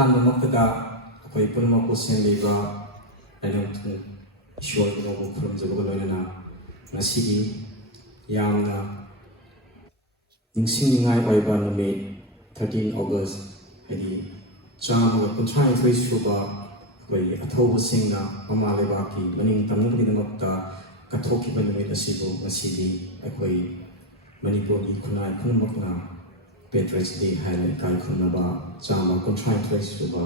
ꯑꯍꯥꯟꯕꯃꯛꯇꯗ ꯑꯩꯈꯣꯏ ꯄꯨꯝꯅꯃꯛꯄꯨ ꯁꯦꯝꯂꯤꯕ ꯑꯩꯅ ꯏꯁꯣꯔꯕꯨ ꯈꯨꯔꯨꯝꯖꯕꯒ ꯂꯣꯏꯅꯅ ꯉꯁꯤꯒꯤ ꯌꯥꯝꯅ ꯅꯤꯡꯁꯤꯡꯅꯤꯡꯉꯥꯏ ꯑꯣꯏꯕ ꯅꯨꯃꯤꯠ 13 ꯑꯣꯒꯁ ꯍꯥꯏꯗꯤ 132 ꯁꯨꯕ ꯑꯩꯈꯣꯏꯒꯤ ꯑꯊꯧꯕꯁꯤꯡꯅ ꯃꯃꯥ ꯂꯩꯕꯥꯛꯀꯤ ꯃꯅꯤꯡ ꯇꯝꯅꯕꯒꯤꯗꯃꯛꯇ ꯀꯠꯊꯣꯛꯈꯤꯕ ꯅꯨꯃꯤꯠ ꯑꯁꯤꯕꯨ ꯉꯁꯤꯗꯤ ꯑꯩꯈꯣꯏ ꯃꯅꯤꯄꯨꯔꯒꯤ ꯈꯨꯟꯅꯥꯏ ꯄꯨꯝꯅꯃꯛꯅ Patriots Day ꯍꯥꯏꯅ ꯏꯀꯥꯏ ꯈꯨꯝꯅꯕ 132 ꯁꯨꯕ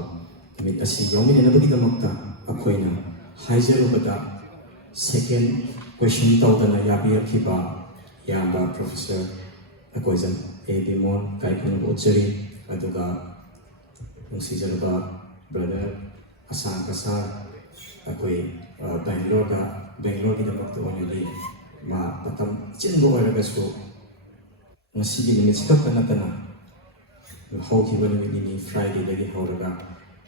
ꯅꯨꯃꯤꯠ ꯑꯁꯤ ꯌꯥꯎꯃꯤꯟꯅꯅꯕꯒꯤꯗꯃꯛꯇ ꯑꯩꯈꯣꯏꯅ ꯍꯥꯏꯖꯔꯨꯕꯗ ꯁꯦꯀꯦꯟ ꯀ꯭ꯋꯦꯁꯟ ꯇꯧꯗꯅ ꯌꯥꯕꯤꯔꯛꯈꯤꯕ ꯏꯌꯥꯝꯕ ꯄ꯭ꯔꯣꯐꯦꯁꯔ ꯑꯩꯈꯣꯏꯖꯟ ꯕꯤꯃꯣꯟ ꯏꯀꯥꯏ ꯈꯨꯝꯅꯕ ꯎꯠꯆꯔꯤ ꯑꯗꯨꯒ ꯅꯨꯡꯁꯤꯖꯔꯕ ꯕ꯭ꯔꯗꯔ ꯑꯁꯥꯡ ꯀꯁꯥꯔ ꯑꯩꯈꯣꯏ ꯕꯦꯡꯒ꯭ꯂꯣꯔꯒꯤꯗꯃꯛꯇ ꯑꯣꯏꯅꯗꯤ ꯃꯥ ꯃꯇꯝ ꯆꯤꯟꯕ ꯑꯣꯏꯔꯒꯁꯨ ꯉꯁꯤꯒꯤ ꯅꯨꯃꯤꯠꯁꯤ ꯈꯛꯇ ꯅꯠꯇꯅ ꯍꯧꯈꯤꯕ ꯅꯨꯃꯤꯠ ꯅꯤꯅꯤ ꯐ꯭ꯔꯥꯏꯗꯦꯗꯒꯤ ꯍꯧꯔꯒ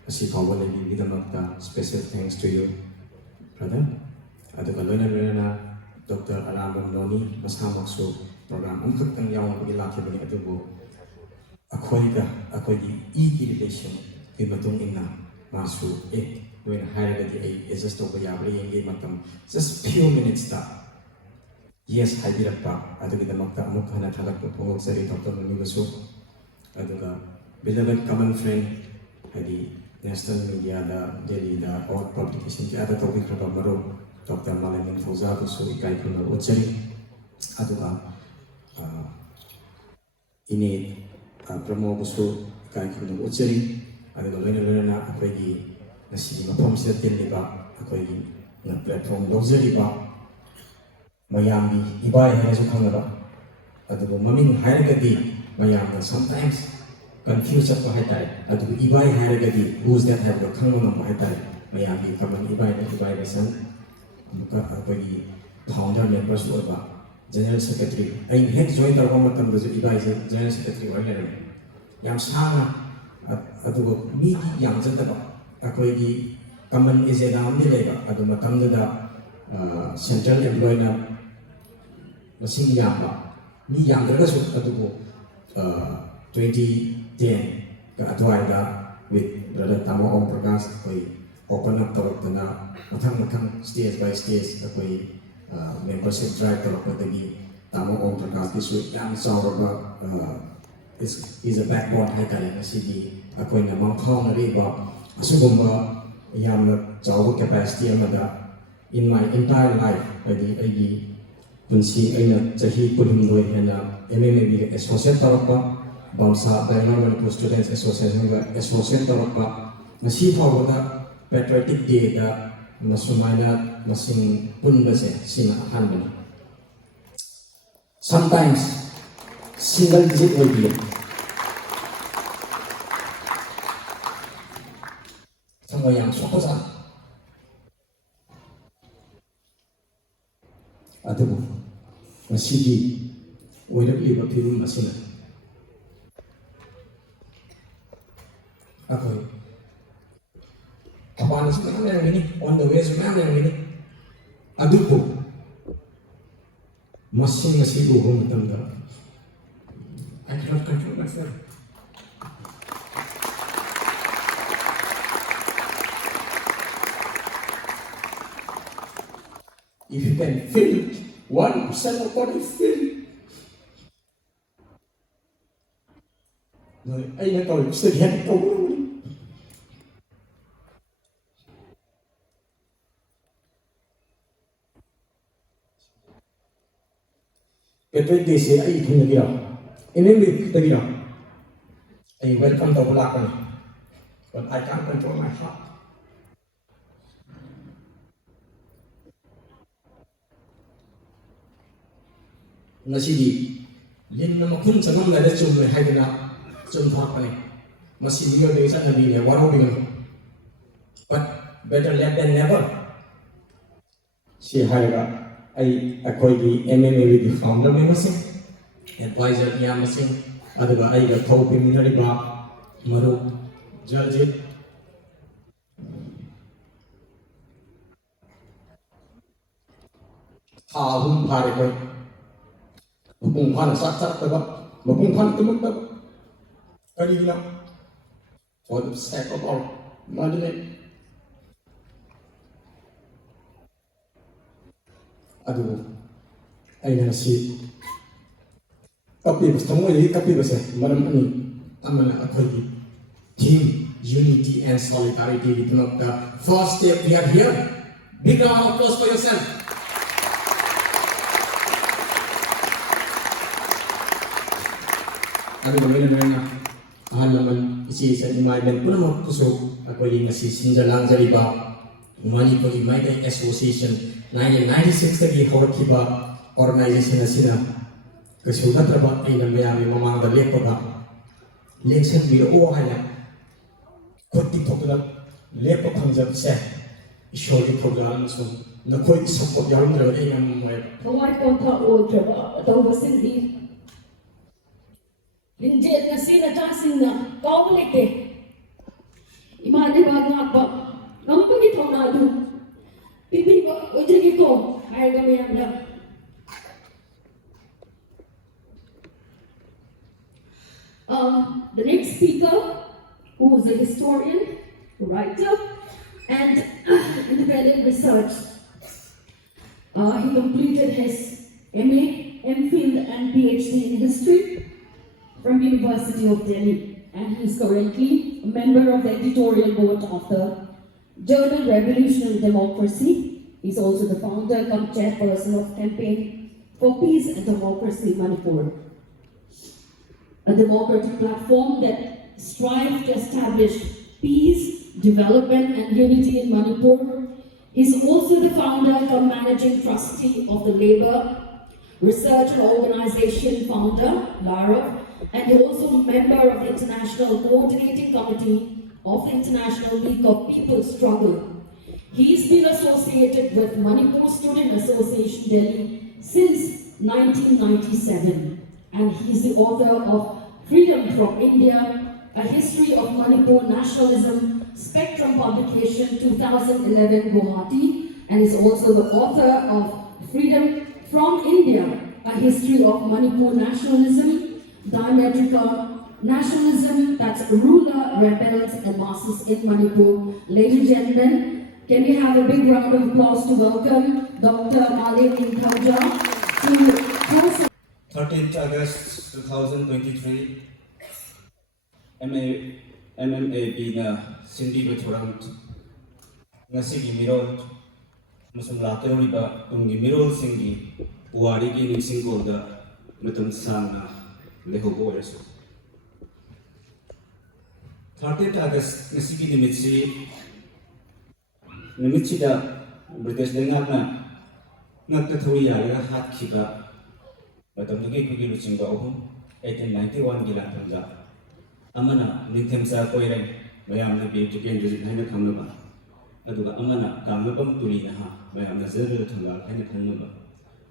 ꯉꯁꯤ ꯐꯥꯎꯕ ꯂꯩꯕꯤꯕꯒꯤꯗꯃꯛꯇ special thanks to you brother ꯑꯗꯨꯒ ꯂꯣꯏꯅꯅ ꯗꯣꯛꯇꯔ ꯑꯔꯥꯝꯕꯝ ꯅꯣꯅꯤ ꯃꯁꯥꯃꯛꯁꯨ ꯄ꯭ꯔꯣꯒ꯭ꯔꯥꯝ ꯑꯃꯈꯛꯇꯪ ꯌꯥꯎꯅꯕꯒꯤ ꯂꯥꯛꯈꯤꯕꯅꯤ ꯑꯗꯨꯕꯨ ꯑꯩꯈꯣꯏꯒꯤ ꯏꯒꯤ ꯔꯤꯂꯦꯁꯟꯒꯤ ꯃꯇꯨꯡ ꯏꯟꯅ ꯃꯥꯁꯨ ꯅꯣꯏꯅ ꯍꯥꯏꯔꯒꯗꯤ ꯑꯩ ꯑꯦꯗꯖꯁ ꯇꯧꯕ ꯌꯥꯕ꯭ꯔꯥ ꯌꯦꯡꯒꯦ ꯃꯇꯝ ꯖꯁ ꯐ꯭ꯌꯨ ꯃꯤꯅꯤꯠꯁꯇ ꯌꯦꯁ ꯍꯥꯏꯕꯤꯔꯛꯄ ꯑꯗꯨꯒꯤꯗꯃꯛꯇ ꯑꯃꯨꯛ ꯍꯟꯅ ꯊꯥꯒꯠꯄ ꯐꯣꯡꯗꯣꯛꯆꯔꯤ ꯗꯣꯛꯇꯔ ꯅꯣꯅꯤꯕꯨꯁꯨ ꯑꯗꯨꯒ ꯕꯤꯂꯕꯦꯠ ꯀꯃꯟ ꯐ꯭ꯔꯦꯟ ꯍꯥꯏꯗꯤ ꯅꯦꯁꯅꯦꯜ ꯃꯤꯗꯤꯌꯥꯗ ꯗꯦꯜꯂꯤꯗ ꯑꯋꯥꯔ ꯄꯕ꯭ꯂꯤꯀꯦꯁꯟ ꯀꯌꯥꯗ ꯇꯧꯕꯤꯈ꯭ꯔꯕ ꯃꯔꯨꯞ ꯗꯣꯛꯇꯔ ꯃꯥꯂꯦꯝ ꯐꯧꯖꯥꯕꯨꯁꯨ ꯏꯀꯥꯏ ꯈꯨꯝꯅꯕ ꯎꯠꯆꯔꯤ ꯑꯗꯨꯒ ꯏꯅꯦ ꯄ꯭ꯔꯃꯣꯕꯨꯁꯨ ꯏꯀꯥꯏ ꯈꯨꯝꯅꯕ ꯎꯠꯆꯔꯤ ꯑꯗꯨꯒ ꯂꯣꯏꯅꯅ ꯑꯩꯈꯣꯏꯒꯤ ꯉꯁꯤꯒꯤ ꯃꯐꯝꯁꯤꯗ ꯇꯤꯜꯂꯤꯕ ꯑꯩꯈꯣꯏꯒꯤ ꯄ꯭ꯂꯦꯠꯐꯣꯝ ꯂꯧꯖꯔꯤꯕ ꯃꯌꯥꯝꯒꯤ ꯏꯕꯥꯏ ꯍꯥꯏꯅꯁꯨ ꯈꯪꯅꯕ ꯑꯗꯨꯕꯨ ꯃꯃꯤꯡ ꯍꯥꯏꯔꯒꯗꯤ ꯃꯌꯥꯝꯅ ꯁꯝꯇꯥꯏꯝꯁ ꯀꯟꯐ꯭ꯌꯨꯁ ꯆꯠꯄ ꯍꯥꯏꯇꯥꯔꯦ ꯑꯗꯨꯕꯨ ꯏꯕꯥꯏ ꯍꯥꯏꯔꯒꯗꯤ ꯍꯨꯁ ꯗꯦꯠ ꯍꯥꯏꯕꯗꯣ ꯈꯪꯕ ꯉꯝꯕ ꯍꯥꯏꯇꯥꯔꯦ ꯃꯌꯥꯝꯒꯤ ꯀꯃꯟ ꯏꯕꯥꯏ ꯔꯦꯁꯟ ꯑꯃꯨꯛꯀ ꯑꯩꯈꯣꯏꯒꯤ ꯐꯥꯎꯟꯗꯔ ꯃꯦꯝꯕꯔꯁꯨ ꯑꯣꯏꯕ ꯖꯦꯅꯔꯦꯜ ꯁꯦꯀ꯭ꯔꯦꯇꯔꯤ ꯑꯩꯅ ꯍꯦꯛ ꯖꯣꯏꯟ ꯇꯧꯔꯛꯄ ꯃꯇꯝꯗꯁꯨ ꯏꯕꯥꯏꯁꯦ ꯖꯦꯅꯔꯦꯜ ꯁꯦꯀ꯭ꯔꯦꯇꯔꯤ ꯑꯣꯏ ꯂꯩꯔꯝꯃꯤ ꯌꯥꯝ ꯁꯥꯡꯅ ꯑꯗꯨꯒ ꯃꯤꯗꯤ ꯌꯥꯝꯖꯗꯕ ꯑꯩꯈꯣꯏꯒꯤ ꯀꯃꯟ ꯑꯦꯖꯦꯟꯗꯥ ꯑꯃꯗꯤ ꯂꯩꯕ ꯑꯗꯨ ꯃꯇꯝꯗꯨꯗ ꯁꯦꯟꯇ꯭ꯔꯦꯜ ꯑꯦꯝꯄ꯭ꯂꯣꯏꯅ ꯃꯁꯤꯡ ꯌꯥꯝꯕ ꯃꯤ ꯌꯥꯝꯗ꯭ꯔꯒꯁꯨ ꯑꯗꯨꯕꯨ 2010 ꯑꯗꯨꯋꯥꯏꯗ ꯋꯤꯠ ꯕ꯭ꯔꯗꯔ ꯇꯥꯃꯣ ꯑꯣꯝ ꯄ꯭ꯔꯀꯥꯁ ꯑꯩꯈꯣꯏ ꯑꯣꯄꯟ ꯑꯞ ꯇꯧꯔꯛꯇꯅ ꯃꯊꯪ ꯁ꯭ꯇꯦꯖ ꯕꯥꯏ ꯁ꯭ꯇꯦꯖ ꯑꯩꯈꯣꯏ ꯃꯦꯝꯕꯔꯁꯤꯞ ꯗ꯭ꯔꯥꯏꯚ ꯇꯧꯔꯛꯄꯗꯒꯤ ꯇꯥꯃꯣ ꯑꯣꯝ ꯄ꯭ꯔꯀꯥꯁꯀꯤꯁꯨ ꯌꯥꯝ ꯆꯥꯎꯔꯕ is a backbone ꯍꯥꯏꯇꯥꯔꯦ ꯉꯁꯤꯗꯤ ꯑꯩꯈꯣꯏꯅ ꯃꯪꯐꯥꯎꯅꯔꯤꯕ ꯑꯁꯤꯒꯨꯝꯕ ꯌꯥꯝꯅ ꯆꯥꯎꯕ ꯀꯦꯄꯥꯁꯤꯇꯤ ꯑꯃꯗ in my entire life ꯍꯥꯏꯗꯤ ꯑꯩꯒꯤ ꯄꯨꯟꯁꯤ ꯑꯩꯅ ꯆꯍꯤ 12 ꯍꯦꯟꯅ MMABꯒ ꯑꯦꯁꯣꯁꯤꯌꯦꯠ ꯇꯧꯔꯛꯄ ꯕꯝꯁꯥ ꯕꯦꯡꯒꯂꯣꯔ ꯃꯅꯤꯄꯨꯔ ꯁ꯭ꯇꯨꯗꯦꯟꯠꯁ ꯑꯦꯁꯣꯁꯤꯌꯦꯁꯟꯒ ꯑꯦꯁꯣꯁꯤꯌꯦꯠ ꯇꯧꯔꯛꯄ ꯉꯁꯤ ꯐꯥꯎꯕꯗ ꯄꯦꯇ꯭ꯔiotic ꯗꯦꯗ ꯁꯨꯃꯥꯏꯅ ꯃꯁꯤꯡ ꯄꯨꯟꯕꯁꯦ ꯁꯤꯅ ꯑꯍꯥꯟꯕꯅꯤ sometimes single digit ꯑꯣꯏꯕꯤꯌꯦ ꯊꯃꯣꯏ ꯌꯥꯝ ꯁꯣꯛꯄꯖꯥꯠꯅꯤ ꯑꯗꯨꯕꯨ ꯉꯁꯤꯒꯤ ꯑꯣꯏꯔꯛꯂꯤꯕ ꯐꯤꯕꯝ ꯑꯁꯤꯅ ꯑꯩꯈꯣꯏ ꯃꯄꯥꯟꯗꯁꯨ ꯃꯌꯥꯝ ꯂꯩꯔꯝꯒꯅꯤ ꯑꯣꯟ ꯗ ꯋꯦꯁꯨ ꯃꯌꯥꯝ ꯂꯩꯔꯝꯒꯅꯤ ꯑꯗꯨꯕꯨ ꯃꯁꯤꯡ ꯑꯁꯤ ꯎꯕ ꯃꯇꯝꯗ I cannot control myself. If you can feel 1% of what you feel, أين قول سريان قولوني Patriot Day से आई थी नगिरा इन्हें भी नगिरा I welcome the Malika but I can't control my heart ngasidi yin na makun sanam la da chum le haidina chum thak pani masi niyo de sa nabi ne waro bi but better late than never si haiga ai akoi gi MMAB di founder me masi advisor ya masi aduga ai ga thau bi minari ba maru judge ahum phare koi mapung phana sak taba mapung phana tumuk taba kanina for the sake of our motherland. Adu aina si tapi bertemu ini tapi besar malam ini amana akhoi team unity and solidarity di tengah the first step we are here. Big round of applause for yourself. Adu bagaimana ahalaman isi sa imailan pun mau kusuk akhoi ngasi sinjalang jariba Manipuri Meitei Association 1996 tagi hawrakiba organization asina kasu natraba aina mayami mamangda lepaga election biro o haina kotti thokla lepa phangjab se ishori program so nakoi support yaramdra aina moy thawai kontha o jaba tawbasin di linje nasina tasina kawleke imani bagna ba Nampagi thonadu, pipi ba ujagi ko ay gamayanda. The next speaker, who is a historian, writer, and independent research. He completed his MA, MPhil, and PhD in history from University of Delhi, and he is currently a member of the editorial board of the Journal Revolutionary Democracy. He's also the founder and chairperson of Campaign for Peace and Democracy in Manipur, a democratic platform that strives to establish peace, development, and unity in Manipur. He's also the founder and managing trustee of the Labour Research and Organization founder, LARO, and also a member of the International Coordinating Committee of the International League of People's Struggle. He's been associated with Manipur Student Association Delhi since 1997, and he's the author of Freedom from India, A History of Manipur Nationalism, Spectrum Publication 2011 Guwahati, and is also the author of Freedom from India, A History of Manipur Nationalism, Diametrical Nationalism, that's ruler, rebels, and masses in Manipur. Ladies and gentlemen, can we have a big round of applause to welcome Dr. Malika to 13th August 2023, MMAB na Cindy Bethurant, Nasigi Mirol, Musum Lakaruriba, Tungi Mirol Singi, Uarigi Nisingoda, Mutum Sana, Lehobo. 13th August, Nasiki Nimitsi da British Lengana, Nakatuya, Hat Kiba, but I'm looking for you 1891 Gilatanga. Amana, Nintemsa Koire, Mayam Nabi to gain the Hana Kanaba. Aduga Amana, Kamabam Tulinaha, Mayam Nazar Tanga, and Kanaba.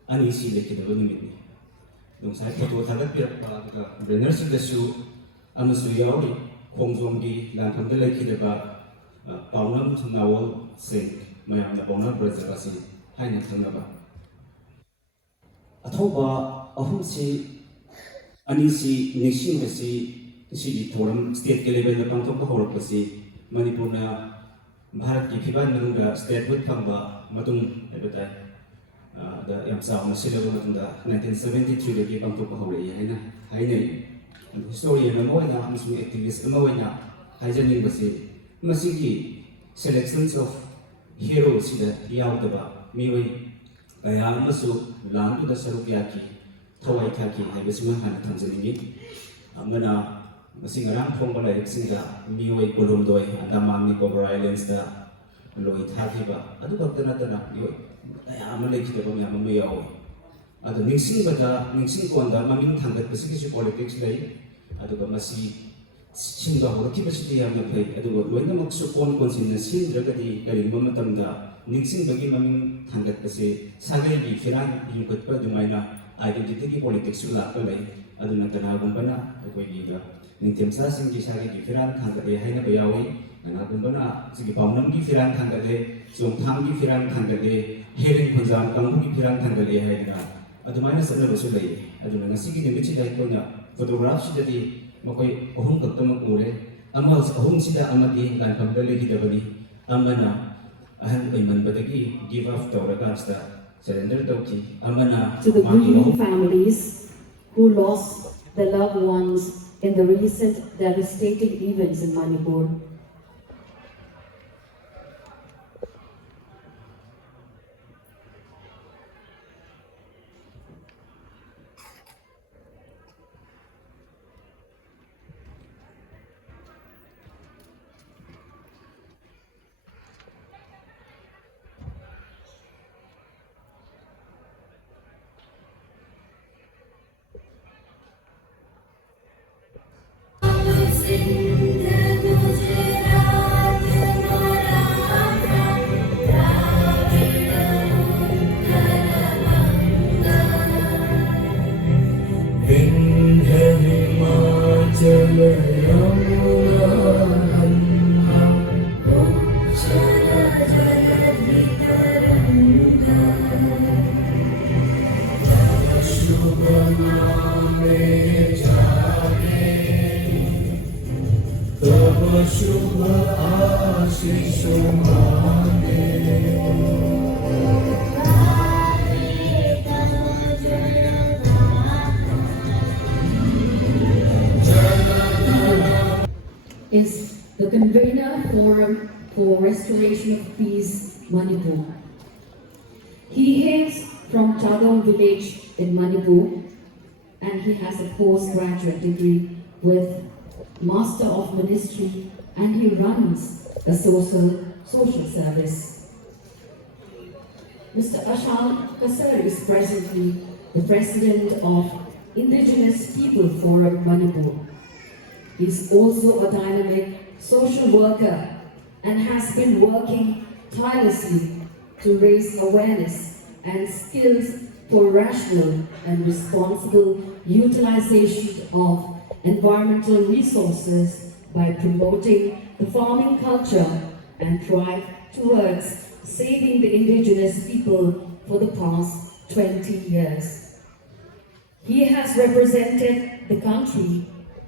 Anisi Lake the Runimini. Don't say to Tagapira, the nurse of the shoe, Amasuyari. Kongzongi Lantam de Lakidaba, Paunam Nawal Sing, Mayam the Bona Brazabasi, Haina Tanaba. Atoba, Ahumsi, Anisi, Nishin Vasi, Shidi Toram, State level, the Pantom Horapasi, Manipuna, Bharaki Piban Nunda, State with Pamba, Matum, Ebeta, the Yamsa, Masila, 1973, the Pantom Hori, Haina. Historian Amoina, Muslim activist Amoina, Hajanin Basi, Masigi, selections of heroes that Yautaba, Miwi, Bayamasu, Landu the Sarupiaki, Tawaitaki, Habisman Tanzania, Amana, Masingaram Pombala, Singa, Miwi Kolumdoi, Andamani Cobra Islands, the Loit Hatiba, Adubak the Natana, Amalek the Yamameo. At the mixing but mixing Konda, Mamin Tanga, Pacific politics day. Aduga masi singa horaki basiti amna play aduga loina maksu kon konsin sin jagadi kari mamatamda ningsing bagi mamin thangat pase sagai bi firan yukat pa dumaina identity ki politics la palai aduna kana gumbana koi giga ningtem sa sing gi sagai ki firan thangade haina bayawi nana gumbana sigi pawnam ki firan thangade sumtham ki firan thangade herin punjam kangbu ki firan thangade haina adumana sabna basu lai aduna ngasigi nimchi dai ko na photographs jadi makoi ohum kaktam ure ama ahong sila amagi lanpam dalagi dabani amana ahan ay manbadagi give up tawraga sa surrender tawki amana To the grieving magi families who lost their loved ones in the recent devastating events in Manipur, is the convener forum for restoration of peace, Manipur. He hails from Chowdiah village in Manipur, and he has a postgraduate degree with Master of Ministry, and he runs a social service. Mr. Ashal Kasar is presently the president of Indigenous People Forum Manipur. He is also a dynamic social worker and has been working tirelessly to raise awareness and skills for rational and responsible utilization of environmental resources by promoting the farming culture and drive towards saving the indigenous people for the past 20 years. He has represented the country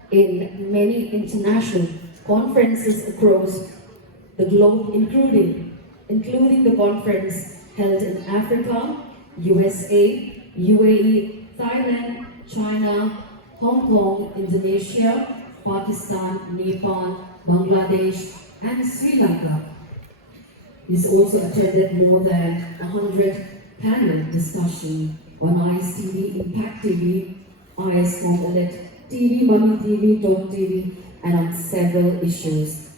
in many international conferences across the globe, including the conference held in Africa, USA, UAE, Thailand, China, Hong Kong, Indonesia, Pakistan, Nepal, Bangladesh, and Sri Lanka. He's also attended more than 100 panel discussions on ICE TV, Impact TV, IS Component TV, Mummy TV, Talk TV, and on several issues.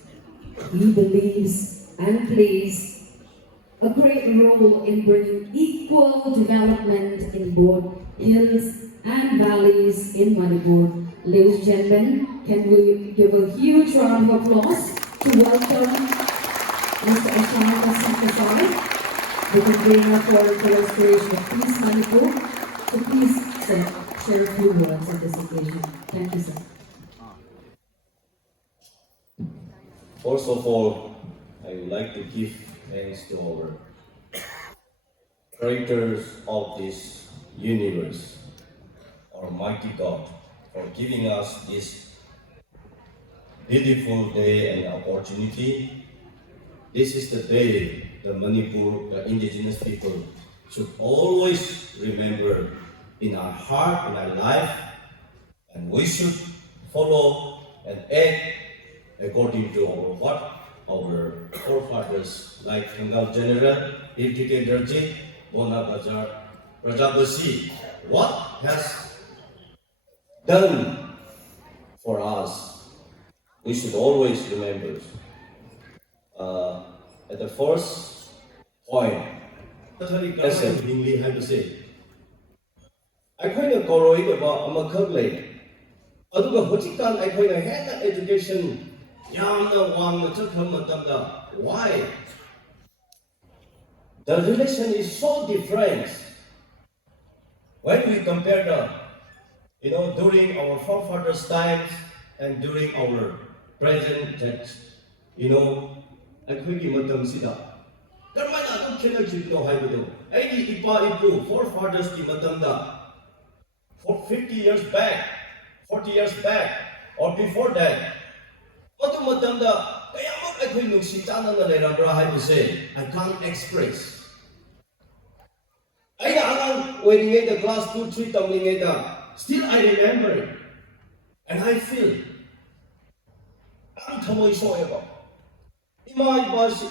He believes and plays a great role in bringing equal development in both hills and valleys in Manipur. Ladies and gentlemen, can we give a huge round of applause to welcome Mr. Ashana Kasai, the convener for the restoration of peace Manipur. So please, sir, share a few words on this occasion. Thank you, sir. First of all, I would like to give thanks to our creators of this universe, Almighty God, for giving us this beautiful day and opportunity. This is the day the Manipur, the indigenous people, should always remember in our heart, in our life, and we should follow and act according to our what? Our forefathers like Kangal General, Irkite Derji, Bona Bajar, Rajabasi, what has done for us, we should always remember. At the first point, lesson, Hingley had to say, ꯑꯩꯈꯣꯏꯅ ꯀꯧꯔꯣꯏꯗꯕ ꯑꯃꯈꯛ ꯂꯩ ꯑꯗꯨꯒ ꯍꯧꯖꯤꯛꯀꯥꯟ ꯑꯩꯈꯣꯏꯅ ꯍꯦꯟꯅ education ꯌꯥꯝꯅ ꯋꯥꯡꯅ ꯆꯠꯈ꯭ꯔ ꯃꯇꯝꯗ why the relation is so different when we compare the during our forefathers times and during our present ꯑꯩꯈꯣꯏꯒꯤ ꯃꯇꯝꯁꯤꯗ ꯀꯔꯝꯍꯥꯏꯅ ꯑꯗꯨꯝ ꯈꯦꯠꯅꯈꯤꯕꯅꯣ ꯍꯥꯏꯕꯗꯣ ꯑꯩꯒꯤ ꯏꯄꯥ ꯏꯄꯨ forefathersꯀꯤ ꯃꯇꯝꯗ 50 years back, 40 years back, or before that, Matu matamda kayamak ako'y nugsitana na lerambra haibuse, I can't express. Ay angang wedding the class 2, 3 tamling still I remember it. And I feel ang thamoy soeba. Ima ibasi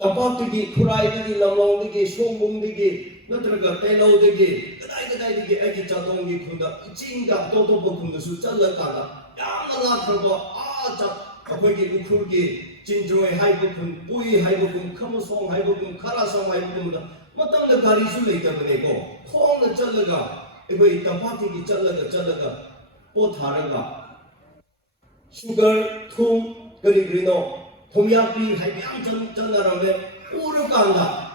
tapatigi khuraidigi lamlongdigi songbongdigi natraga telodigi kadai agi chatonggi khunda chinga totobo khunda su chalakada yamna lakhaba akoigi ukhurgi chinjroi haibu khun pui haibu khun khamusong haibu khun kharasong haibu khun matamda gari su leitabane ko khongna chalaga ekoi tapatigi chalaga potharaga sugar thum gari grino Tomyapi haibiyang janarame urukanda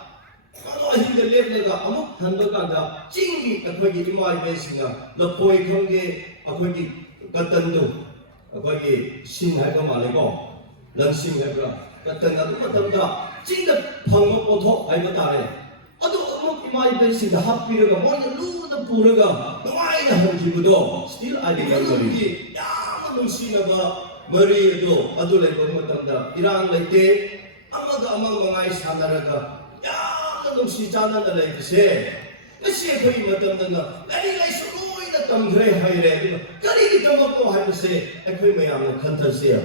ano hindi leblega amuk handakanda chingi akogi imay besinga lapoi khongge akogi katandu akogi sin haiba malego lansing haiba katanda matamda chinga phangma pothok haiba tare adu amuk imay besinga hapiraga moina luda puraga nawaina hanjibudo still I remember it yama nungsinaga Mari adu level matamda irang leite amaga amang mangai sanaraga ya nung si jana na leite se kasi koi matamda na lari lai sumoi na tamgre haire kari di tamako haire se akoi mayam na kanta se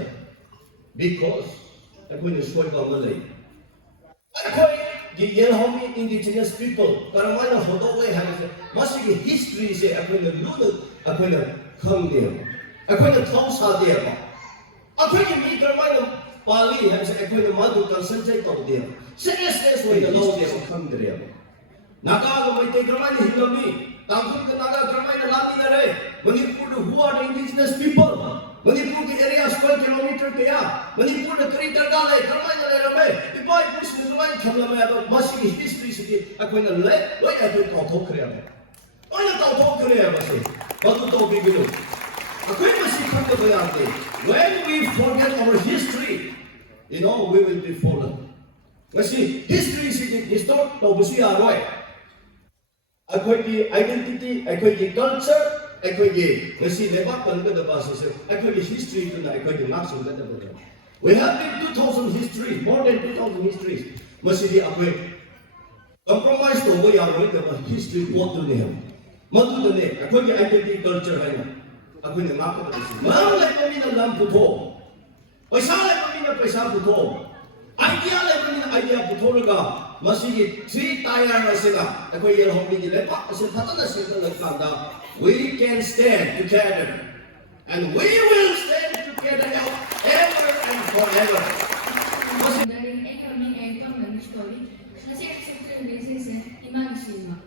because akoi na soy ba malay akoi gi yelhomi indigenous people karamay na hodowe haire se masigi history se akoi na luna akoi na khangde akoi na thausa de ba ako'y mi karmay ng pali halos ako'y madu concentrate to dia seriousness way the law dia kham dia naga Meitei karmay ni hilami tangkul ka naga karmay na lami na re Manipur who are the indigenous people Manipur ke area 12 kilometer kaya Manipur na crater gale karmay na lerame ipai push ni karmay khamlame aba masigi history sigi ako'y na le loy ako'y kauthok kare aba oy na kauthok kare aba se batu to bigilo ako'y masikhan ka bayante when we forget our history, we will be fallen. Kasi history is distort to busi aroy. Ako'y identity, ako'y culture, ako'y kasi lebak kan kada basis. Ako'y history na ako'y naksong kada ba. We have been 2,000 histories, more than 2,000 histories. Masidi ako'y compromise to boy aroy kada history what to them. Madu ne ako'y identity culture hai. Ako'y nakakapagsin. Malay kami ng lam puto. Paisa lay kami ng paisa puto. Idea lay kami ng idea puto naga. Masigi 3 tire na sila. Ako'y yelhow migi lepa. Kasi hata na sila nagkanda. We can stand together. And we will stand together ever and forever. Dari ekonomi ekon dan story. Nasi eksektor basis iman sima.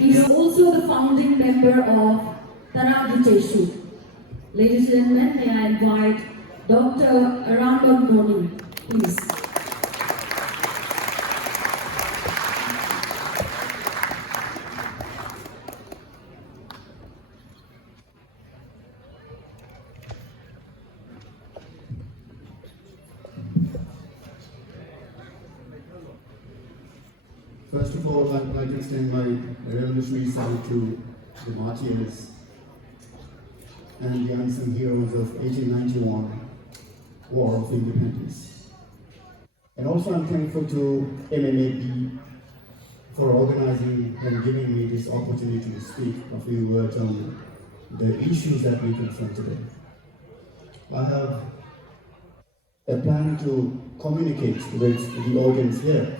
He is also the founding member of Tanagiteshu. Ladies and gentlemen, may I invite Dr. Arandon Moni, please. First of all, I'd like to extend my revolutionary salute to the martyrs and the unsung heroes of 1891 War of Independence. And also I'm thankful to MMAB for organizing and giving me this opportunity to speak a few words on the issues that we confront today. I have a plan to communicate with the audience here,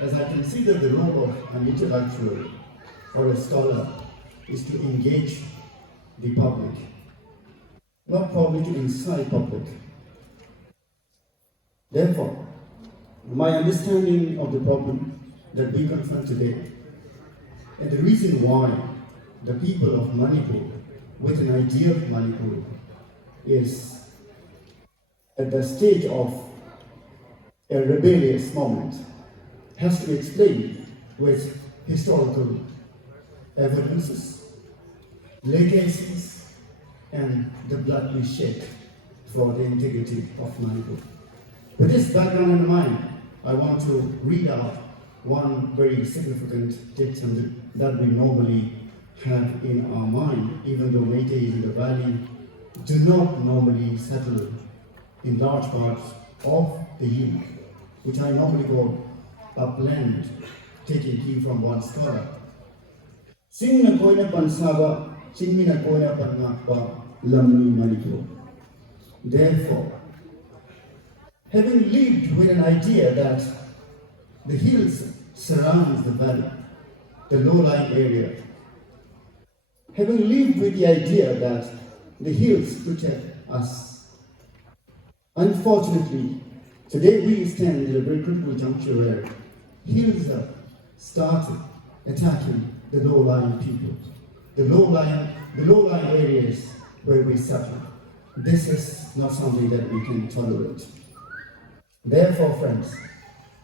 as I consider the role of an intellectual or a scholar is to engage the public, not probably to incite public. Therefore, my understanding of the problem that we confront today, and the reason why the people of Manipur, with an idea of Manipur, is at the stage of a rebellious moment, has to be explained with historical evidences, legacies, and the blood we shed for the integrity of Manipur. With this background in mind, I want to read out one very significant dictum that we normally have in our mind, even though Meitei in the valley do not normally settle in large parts of the hill, which I normally call upland, taking key from one scholar. Sing na koina pansaba, sing mi na koina pangakpa, lamni Manipur. Therefore, having lived with an idea that the hills surrounds the valley, the low-lying area, having lived with the idea that the hills protect us, unfortunately, today we stand at a very critical juncture where hills have started attacking the low-lying people, the low-lying areas where we settle. This is not something that we can tolerate. Therefore, friends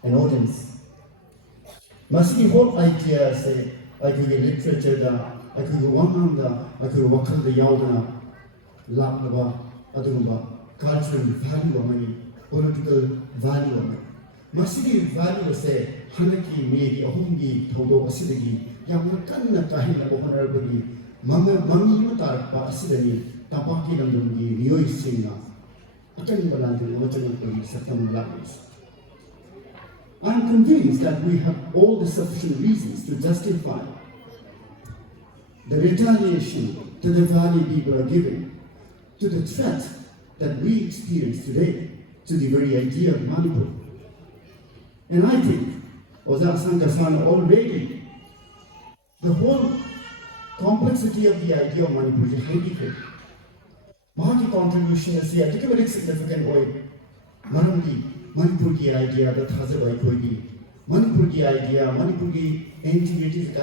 and audience, must the whole idea say, I could get literature, I could go one I could walk on the yaudana, labnaba, adunba, cultural value of money, political value of money. Must the value say, Hanaki, Megi, Ahungi, Todo, Asidagi, Yamakana Kahina, Honorabagi, Mami Matarpa, Asidani, Tapaki Landungi, Rio Singa. I am convinced that we have all the sufficient reasons to justify the retaliation to the value people are giving, to the threat that we experience today, to the very idea of Manipur. And I think, Ozar Sankasan already, the whole complexity of the idea of Manipur is highly clear. Mahaki contribution is the very significant way. Manipur ki idea that has a way Manipur ki idea, Manipur ki integrity is a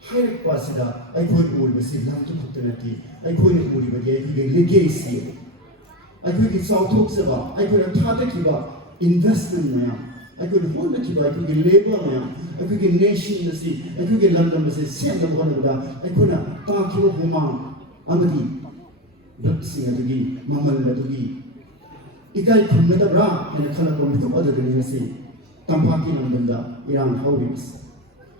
higher pasida, I put all the Silam to Putanati, I put it all the legacy. I could get South Oksaba, I could have Tatakiba, investment ma'am, I could hold the Kiba, I could get labor ma'am, I could get nation in the sea, I could get London, send them one of that, I could have Takio Homa, Amadi. Sing again, Mamma Latugi. Ikai Kumadabra and a color of other than Tampaki Lambanda, Iran Howings.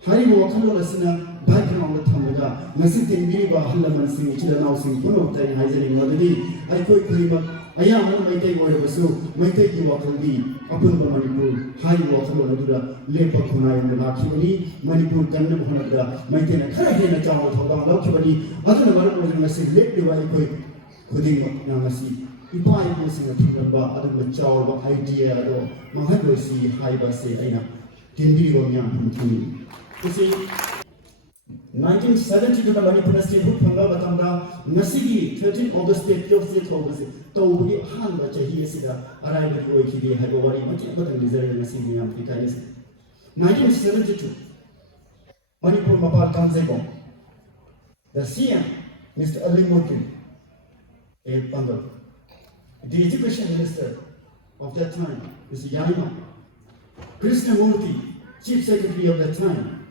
Hari Wakalosina, background the Tamada, Messitin Viva, Halaman sing, Chilano sing, Puno, Hizing Madadi, I could claim up. I am one of my take whatever so, my take you walk on the upon the Manipur, high water Ladura, Lepa Kuna and the Lakimani, Manipur, Gandam Honada, my take a Karahan a town of Lakimani, other than what was in my say, let the way Kuding Namasi, Ipai was in a Tunaba, other than Chow, idea, or Mahagosi, Haibasi, Aina, Tindigo Yam. You see, 1972 the Manipur state who Panga Batanda, Nasigi, 13 August state of state August, Tobi Hanga Chahiasida, arrived at Oiki, Hagawari, but in Israel Nasigi and Pikanis. 1972, Manipur Mapal Kanzebo, the CM, Mr. Ali Murkin. The education minister of that time, Mr. Yaima, Krishnamurti, chief secretary of that time,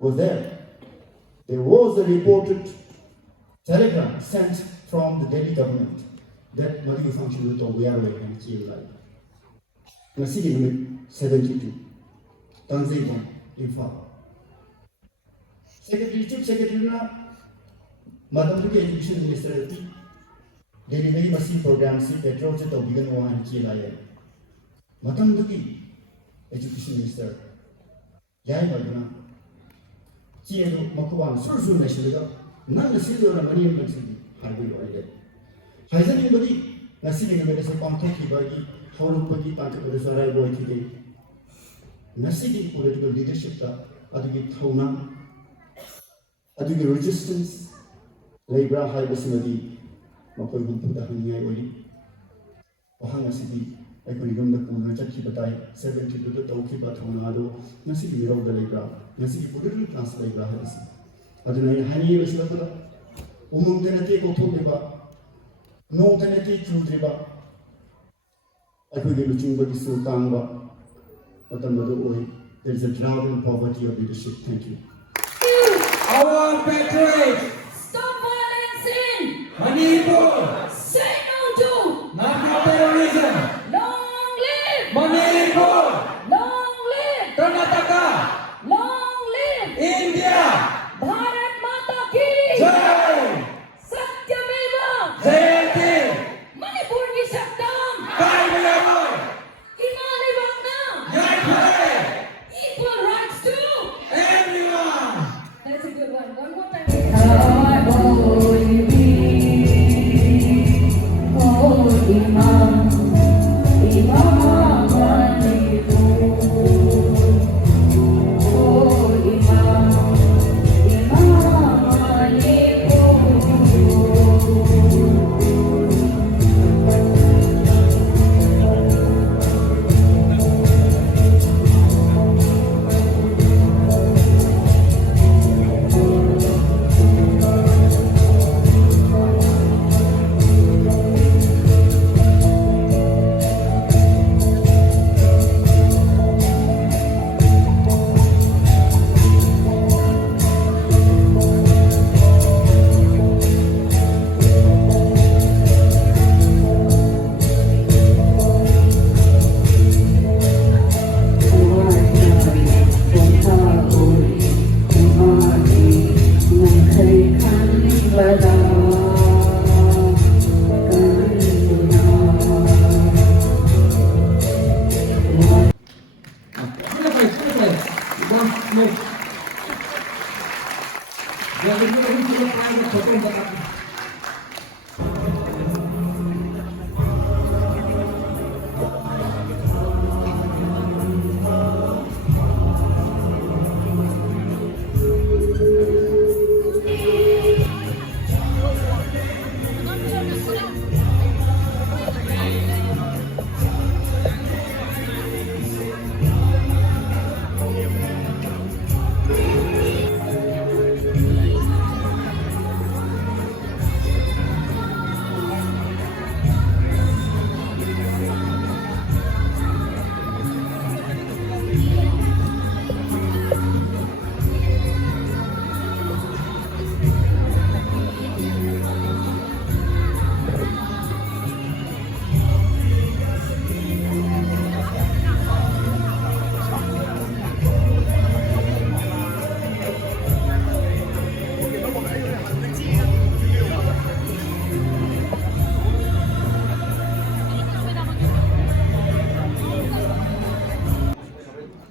was there. There was a reported telegram sent from the Delhi government that Malika function with Obiare and Chilai. Nasigi 72, Tanzania, in fact. Chief secretary, Madam Education Minister, Delhi Masi program, Patriots of Bangalore and Chowdiah. Matangdagi Education Minister Yai Magana Chiero Makawan Sursu Nashida, none the Silver Manian Nashidi, Harvey Oide. Has anybody Nasi Vedas a Pantaki Bagi, Horupaki Pantakasarai Boy today? Nasi political leadership, Adugi Tauna, Adugi resistance, Labor High Basimadi, Makoy Puta Hanyai Oli, Ohana City. I could even the Puna Chaki Batai, 72 to Tokiba Tonado, Nasi Miro the Libra, Nasi political class Libra has. Adonai Hani Vashlavada, Umum Tenate Kotoba, no Tenate Chudriba. I could be looking for the Sultanba, but another way, there is a drought and poverty of leadership. Thank you. Our patriots, Stop violence in Manipur, Say no to narco-terrorism, Long live Manipur, Long live Karnataka, Long live India, Bharat Mata Ki Jai, Satyameva Jayante, Manipur ki Shaktam Kailayo, Himali Bangna Jai, Equal rights to everyone. That's a good one. One more time.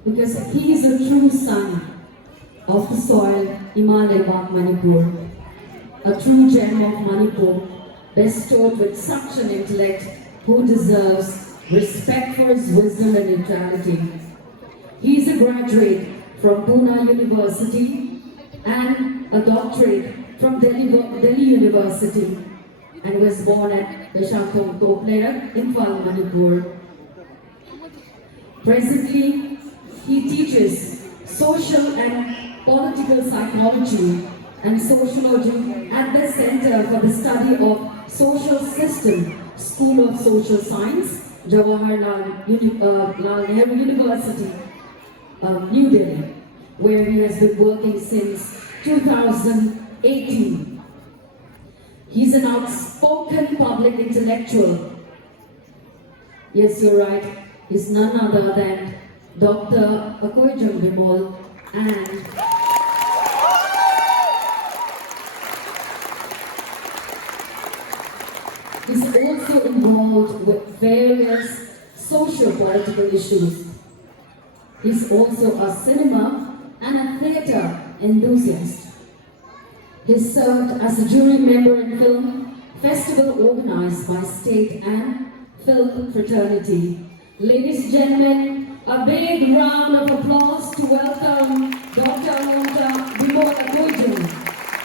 Because he is a true son of the soil, MMAB Manipur, a true gem of Manipur, bestowed with such an intellect who deserves respect for his wisdom and neutrality. He is a graduate from Pune University and a doctorate from Delhi University and was born at Beshakom Toplayer, Imphal, Manipur. Presently, he teaches social and political psychology and sociology at the Center for the Study of Social System, School of Social Science, Jawaharlal Nehru University, New Delhi, where he has been working since 2018. He's an outspoken public intellectual. Yes, you're right. He's none other than Dr. Akoyjam Bimol and is also involved with various socio-political issues. He's also a cinema and a theatre enthusiast. He served as a jury member in film festival organized by state and film fraternity. Ladies and gentlemen, a big round of applause to welcome Dr. Monta Bimola Koijun.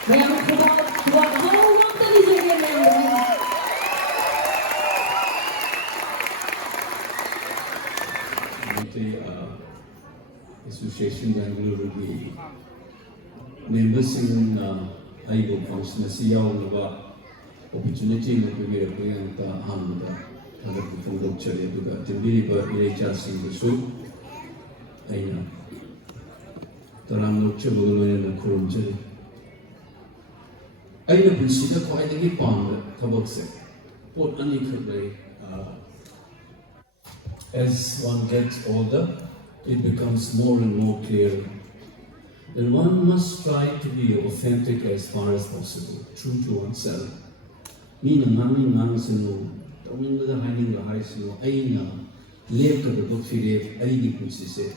Mayang kubao tuwa kong wakta ni Jaya Member. Meitei Association Bangalore members in aigo function opportunity na pagkakita ta hamda agar putulog chale duga tibiri ba ilecha singsu aina taram lok chebulone na kurum chale aina punsida ko ai dagi pam thabak se pot ani khabai as one gets older, it becomes more and more clear that one must try to be authentic as far as possible, true to oneself. Mina ngani ngang sino, tawin da haining la hai sino, aina lev ka da firev aini kunsi se,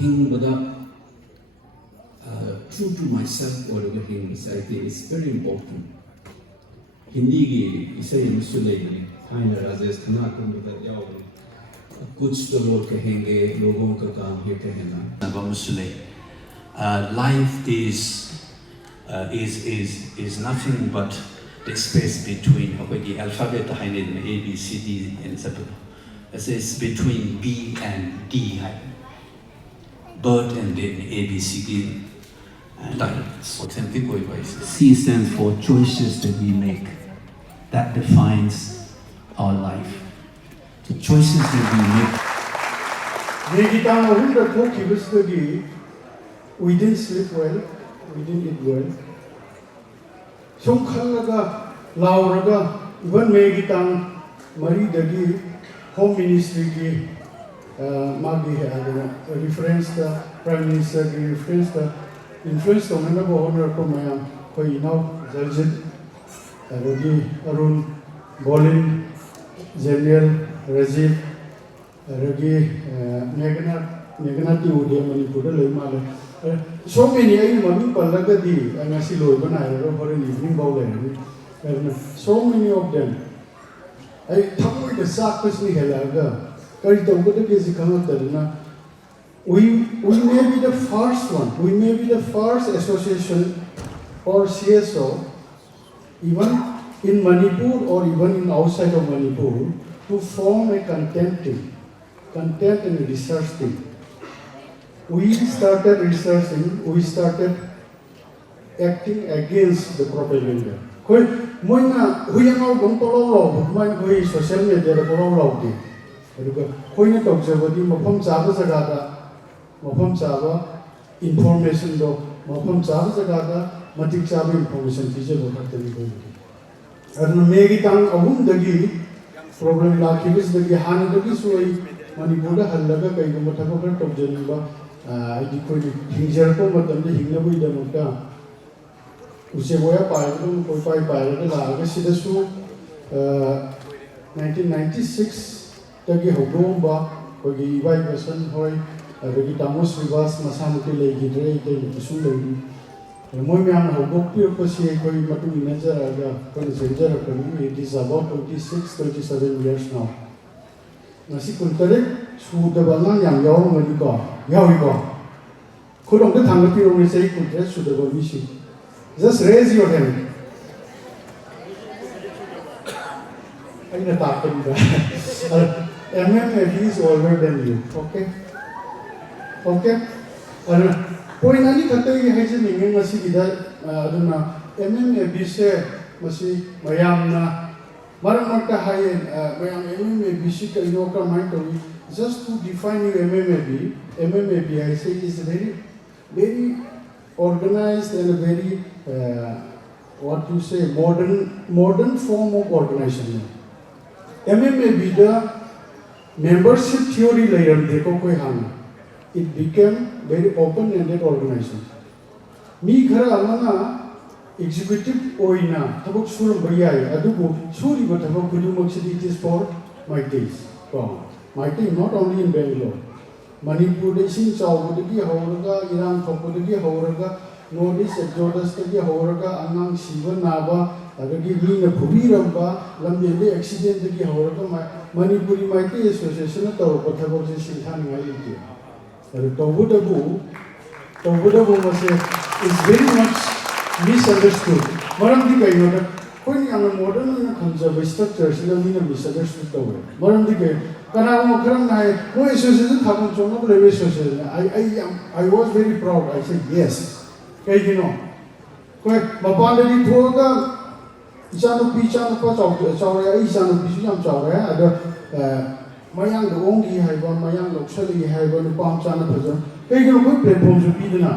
hing bada true to myself or the hing I think is very important. Hindi ki isay musulay haina rajesh khana kun bada yao कुछ तो लोग कहेंगे लोगों का काम ये कहना life is nothing but the space between the alphabet in A, B, C, D, and so on. It's between B and D, birth and then A, B, C, D, and authentic voice. C stands for choices that we make. That defines our life. The choices that we make. We didn't sleep well, we didn't eat well. Some khalaga, lauraga, even megitang mari dagi home ministry ki magi hai reference the prime minister ki reference the influence to mena ko honor ko maya ko inau Zaljit Arun Bolin General Rajiv Ragi Meganati Udia Manipur Mala. So many Mami Palagadi and Asilo Banana for an evening bowl. So many of them. I told the Sakas Nihalaga. We may be the first one, we may be the first association or CSO, even in Manipur or even in outside of Manipur, to form a content and research team. We started researching, we started acting against the propaganda. We are now going to law, but we social media the law. We need to observe the Mopam Java Zagada, Mopam Java information, Mopam Java Zagada, Matic Java information teacher. And Megitang Awum Dagi. Problem la kibis dagi han dagi soi Manipur halaga kai ko matha ko top jeniba di ko hinjar ko matam de hingna bui damaka use boya pai ko koi pai la ga sida su 1996 dagi hobom ba ko gi bai person hoi dagi tamos vivas masamuti le gi dre de su le moi myang hobok pi ko si ko matu manager aga ko center ko it is about 26-27 years now nasi kuntare su de bang yang yaw ngani ko yaw ko khulong de thang pi ro sei kuntare su de ba mi si just raise your hand aina ta pen da MMAB is older than you, okay? Point ani kata ye hai je ninge masi ida aduna MMAB se masi mayam na maramata hai mayam MMAB se ka ino ka mind to just to define you MMAB I say is very organized and a very what you say modern form of organization. MMAB the membership theory layer dekho koi hana. It became very open-ended organization. Me khara amana executive oina thabak suram bayai adugo suri ba thabak kudu maksidi it is for Meitei. Meitei not only in Bangalore. Manipur ising Chowdiah horaga, Iran Thokudagi horaga, Northeast Exodus tagi horaga, Anang Siva Naba, Adagi Mina Pubiramba, Lambi accident tagi horaga, Manipuri Meitei Association of Tawapatabo Shintan Maiti. Tawudabu is very much misunderstood. Maram di kayo when you are modern and conservative structures, you mean a misunderstood the way. Maram di kayo. Kanang Makaran, no association happen to no level association. I was very proud. I said yes. Kay you know. Kay mapandali thoga isano pichano pa Chowdiah isano pichano Chowdiah ada mayang dongi haiba mayang loksali haiba no pam chana phajan. Kay you know koi platform jo pidna.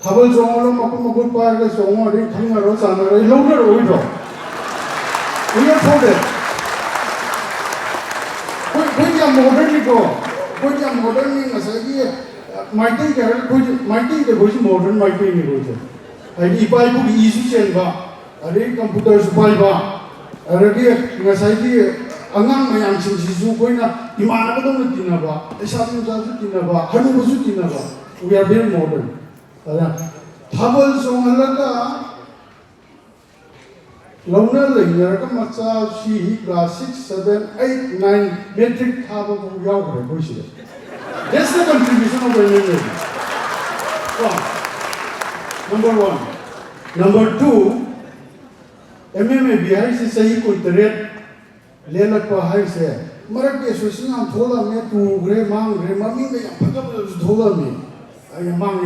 Habal jongolo makut par ka jongo ri thinga ro chana ro longer oi ro. We are for that. Modern go, which are modern in Meitei Meitei the voice modern Meitei in if I could issue Chenba, a ray computers by bar, a radiate Nasai Angang Mayam Shizukoina, Imanabon Tinaba, a Shadow Tinaba, Hanuzu Tinaba. We are very modern. Tabels on Alaga. Longer later, Matsa, she class 6, 7, 8, 9 metric table of Yahweh. That's the contribution of the Number one. Number two, MMAB has a equal to red Lelapa High. Marathi Association told me to Grey Mang, Grey Mammy, told me. I am Mang.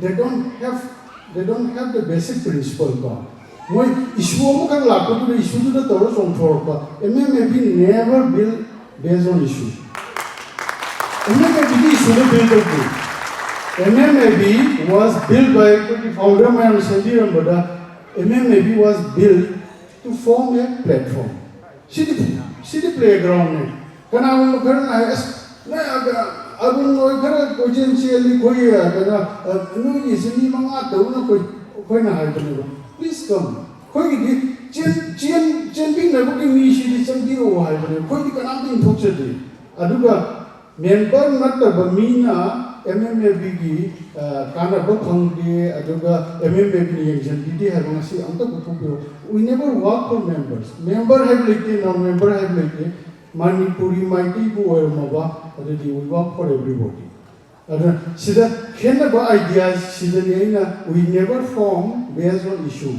They don't have the basic principle. Moi issue kan laku tu issue tu dah terus on forward. MMAB never build based on issue. MMAB issue tu build tu. MMAB was built by the founder man Sanjay Rambada. MMAB was built to form a platform. City playground ne. Kana kan as na abun noi kan potentially koi kana nu isini manga tu na koi na hai tu. Please come. Koi Chen never give me she some hero. Koi cannot be intoxicated. Aduga member not the Bamina MMAB Kanada Pangdi Aduga MMAB and have a say on we never work for members. Member have like non-member have like Manipuri Meitei or Maba, we work for everybody. Sida Kenaba ideas, Sida we never form based on issue.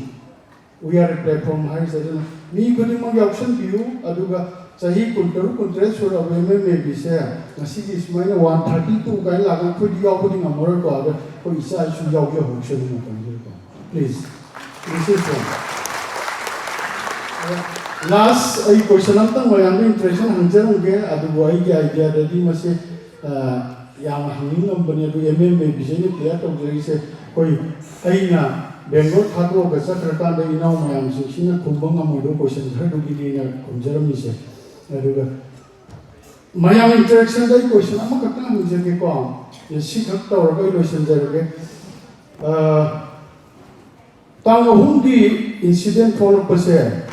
We are a platform high certain. Me could among the option view, Aduga Sahi Kuntur, Kuntres or a women may be said. Nasi is mine 132 guy like put you opening a moral to other for Isa should have your function. Please. This is one. Last question of the Mayami impression, Hanser again, Aduai idea that he must say. Yang hanging company to MMAB player to there is a koi aina Bangalore Thadro Gasakrata the Inau Mayam Sina Kumbanga Modo question her to be in a Jeremy. Mayam interaction the question Amakatan Mizaki is she cut our questions there. Tang Hundi incident for Pase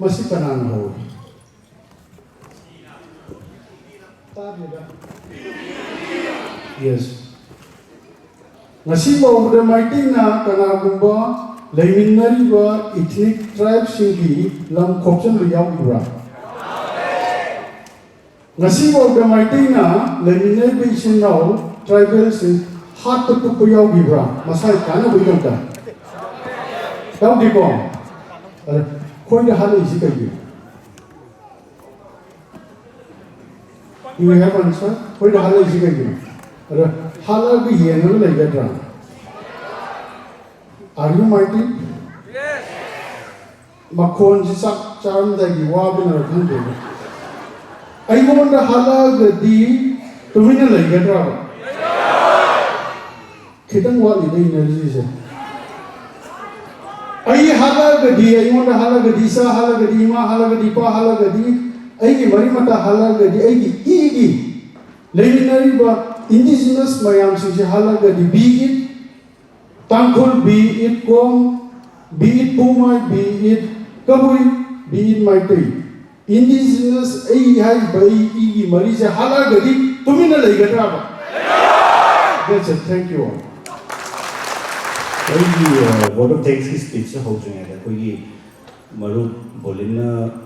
Masikanan Ho. Yes. Nasiba of the Maitina, Kanagumba, Laiminariba, ethnic tribe Singi, Lam Kopsan Yabura. Nasiba of the Maitina, Laiminariba Sinau, tribals in Hat to Puyabura, Masai Kana Williamta. Down the bomb. Quite a hard is it. You have answer? Quite a hard is it. Hala be here, no like that. Are you Meitei? Yes. Makon Jisak Charm that you are in a country. I want the Hala the D to win a like that. Kitan Wali the energy. I Hala the D, I want the Hala the Disa, Hala the Dima, Hala the Dipa, Hala the D, I Marimata Hala the D, Igi, Leminariba. Indigenous Mayam Suji Halaga the be it Tangkul, be it Kong, be it Pumai, be it Kabui, be it Meitei. indigenous I Marisa Halagadi, Tumina Legatrava. That's it, thank you all. I vote of thanks is speech holding at the Maru Bolina.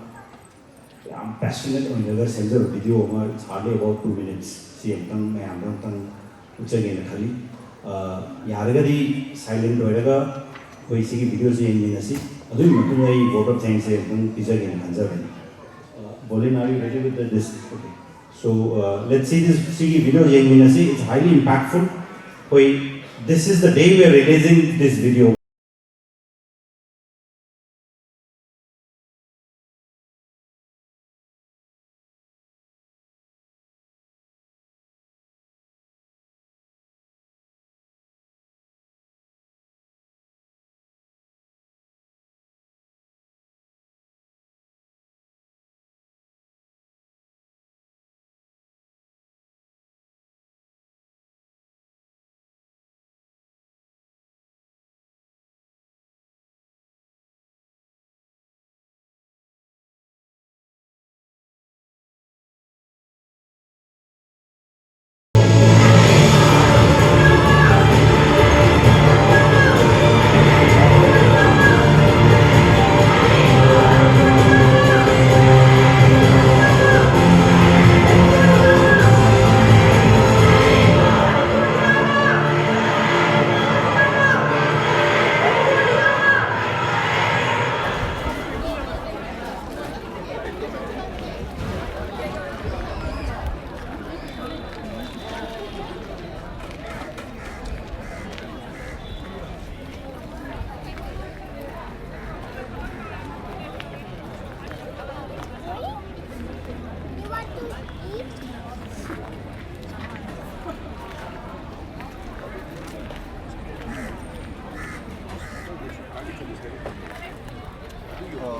I'm passionate on the send a video, it's hardly about 2 minutes. See, I'm done, which again, Kali. Yaragadi silent Doraga, who is seeing videos in Minasi. I do vote of thanks and pizza again, Hansavan. Bolin, are you ready with this? Okay. So let's see this video in Minasi. It's highly impactful. This is the day we are releasing this video.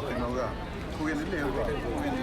그거가 코엔을 내고 코엔이